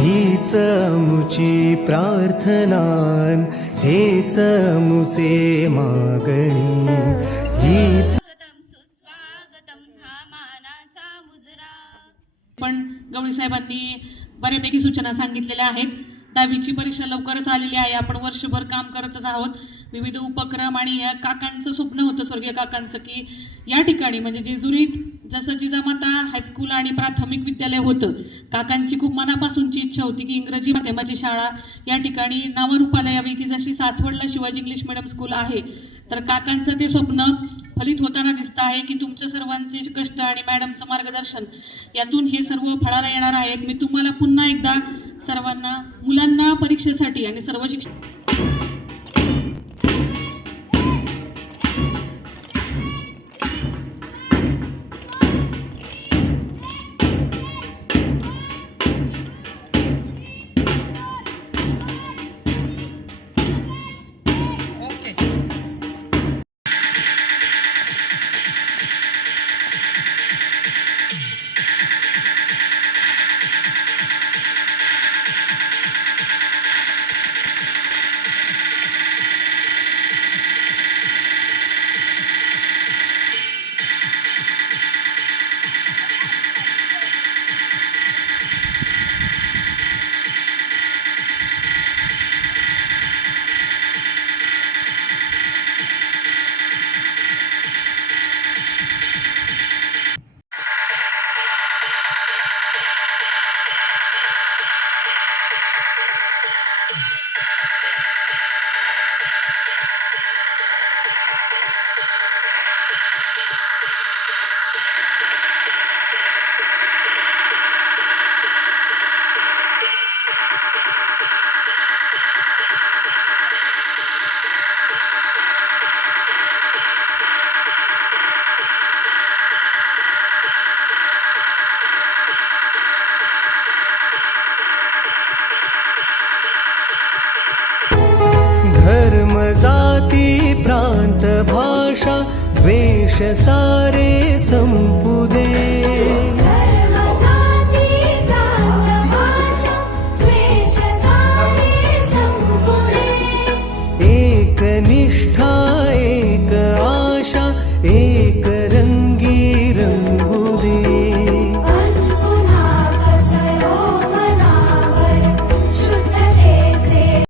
हीच मुची प्रार्थनान, हेच मुचे मागणी, हीच सुस्वागतम हा मानाचा मुजरा। पण गवळी साहेबांनी बऱ्यापैकी सूचना सांगितलेल्या आहेत। 10वीची परीक्षा लवकरच आलेली आहे। आपण वर्षभर काम करतच आहोत, विविध उपक्रम, आणि या काकांचं स्वप्न होतं, स्वर्गीय काकांचं, की या ठिकाणी म्हणजे जेजुरीत जसं जिजामाता हायस्कूल आणि प्राथमिक विद्यालय होतं, काकांची खूप मनापासूनची इच्छा होती की इंग्रजी माध्यमाची शाळा या ठिकाणी नावारूपाला यावी, की जशी सासवडला शिवाजी इंग्लिश मिडियम स्कूल आहे, तर काकांचं ते स्वप्न फलित होताना दिसतं आहे की तुमचं सर्वांचे कष्ट आणि मॅडमचं मार्गदर्शन यातून हे सर्व फळाला येणार आहेत। मी तुम्हाला पुन्हा एकदा सर्वांना, मुलांना परीक्षेसाठी आणि सर्व शिक्षक धर्म जाती प्रांत भाषा द्वेष सारे संपू दे।